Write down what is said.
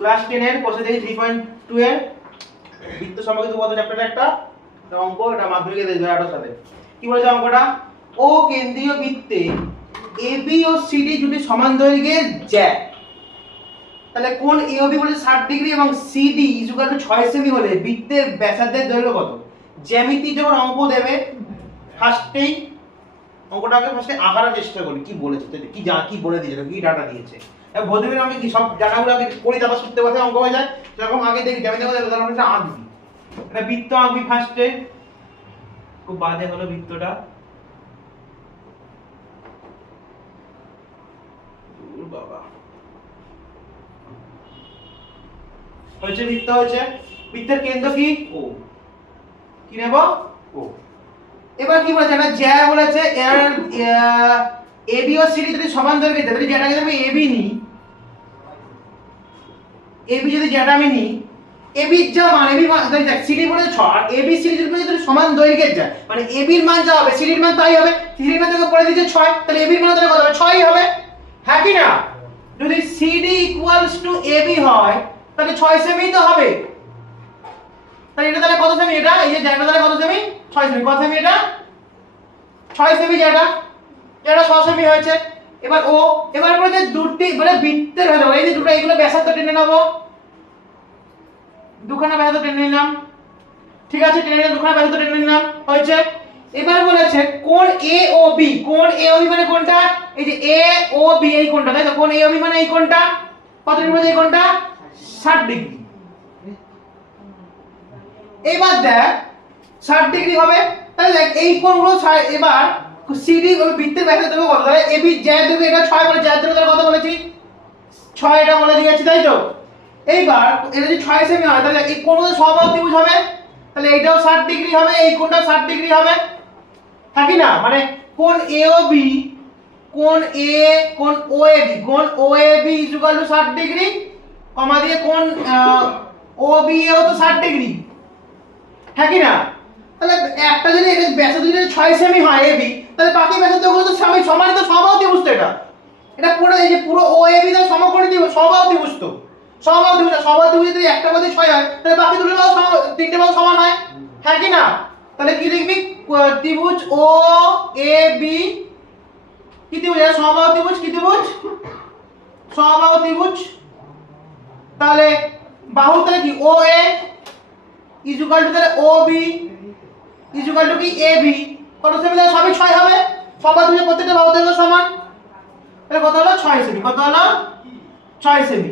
Class 10 এর কোর্সে দেখি 3.2 এর বৃত্ত সম্পর্কিত কত চ্যাপ্টারে একটা অঙ্ক, এটা মাধ্যমিকে দেখবে 8 সালে। কি বলেছে অঙ্কটা? ও কেন্দ্রীয় বৃত্তে AB ও CD দুটি সমান দৈর্ঘ্যের জ্যা, তাহলে কোণ AOB বলে 60 ডিগ্রি এবং CD ইকুয়াল টু 6 সেমি হলে বৃত্তের ব্যাসার্ধের দৈর্ঘ্য কত? জ্যামিতি যখন অঙ্ক দেবে ফার্স্টেই অঙ্কটাকে ফার্স্টে আঁকার চেষ্টা করি কি বলেছে, কি বলে দিয়েছে, কি ডাটা দিয়েছে। ভৌতিকের আমি কি সব ডাটাগুলো আগে করি, তারপর সূত্রে কথা অঙ্ক হয়ে যায়। সেরকম আগে দেখি জ্যামিতি কথা তারপর একটা আঁকবি, একটা বৃত্ত আঁকবি ফার্স্টে। খুব বাজে হলো বৃত্তটা, বাবা হয়েছে বৃত্ত হয়েছে। বৃত্তের কেন্দ্র কি? ও। কি নেব? ও। এবার কি বলেছে? এটা জ্যা বলেছে, এর AB ও CD যদি সমান দৈর্ঘ্যের, তাহলে জ্যাটাকে আমি AB নিই, AB যদি জ্যাটা আমি নিই, AB এর যা মান, AB মান দেখ CD বলে 6 আর AB CD যদি সমান দৈর্ঘ্যের যায়, মানে AB এর মান যা হবে CD এর মান তাই হবে। CD এর মান থেকে পড়ে দিয়েছে 6, তাহলে AB এর মান তাহলে কত হবে? 6ই হবে, হ্যাঁ কি না? যদি CD ইকুয়ালস টু AB হয় তাহলে 6 সেমি তো হবে। তাহলে এটা তাহলে কত সেমি? এটা এই যে জ্যাটা তাহলে কত সেমি? 6 সেমি। কত সেমি এটা? 6 সেমি জ্যাটা, এটা 6 সেমি হয়েছে। এবার ও, এবার বলে যে দুটি মানে বৃত্তের হলো এই যে দুটো, এগুলো ব্যাসার্ধ টেনে নেব, দুখানা ব্যাসার্ধ টেনে নিলাম, ঠিক আছে? টেনে নিলাম, দুখানা ব্যাসার্ধ টেনে নিলাম, হয়েছে। এবার বলেছে কোণ AOB, কোণ AOB মানে কোনটা? এই যে AOB এই কোণটা, তাই তো? কোণ AOB মানে এই কোণটা কত ডিগ্রি বলে? এই কোণটা 60 ডিগ্রি। এবার দেখ 60 ডিগ্রি হবে, তাহলে দেখ এই কোণগুলো এবার CD বৃত্তের ব্যাসার্ধ দেবো কত? তাহলে AB জ্যা দেবে, এটা 6 বলে, জ্যা দেবে কত বলেছি? 6 এটা বলে দিয়েছি, তাই তো? এইবার এটা যদি 6 সেমি হয় তাহলে এই কোণটা সমবাহু ত্রিভুজ হবে, তাহলে এইটাও 60 ডিগ্রি হবে, এই কোণটাও 60 ডিগ্রি হবে, হ্যাঁ কি না? মানে কোণ AOB, কোণ OAB, কোণ OAB ইকুয়াল টু 60 ডিগ্রি, কমা দিয়ে কোণ OB এও তো 60 ডিগ্রি, হ্যাঁ কি না? তাহলে একটা যদি এটা ব্যাসার্ধ যদি 6 সেমি হয় AB, তাহলে বাকি ব্যাসার্ধগুলো তো সমান, তো সমবাহু ত্রিভুজ তো এটা পুরো এই যে পুরো OAB এর সমকোণী ত্রিভুজ, সমবাহু ত্রিভুজ তো, সমবাহু ত্রিভুজ যদি একটা বাদে 6 হয় তাহলে বাকি দুটো বাহু তিনটে বাহু সমান হয়, হ্যাঁ কি না? তাহলে কি লিখবি? ত্রিভুজ OAB কি ত্রিভুজ? এটা সমবাহু ত্রিভুজ, কি ত্রিভুজ? সমবাহু ত্রিভুজ। তাহলে বাহু তাহলে কি? OA ইকুয়াল টু তাহলে OB ইকুয়াল টু কি? AB, কত সেমি? তাহলে সবই 6 হবে, সমবাহু ত্রিভুজের প্রত্যেকটা বাহু দৈর্ঘ্য সমান, তাহলে কত হলো? 6 সেমি। কত হলো? 6 সেমি।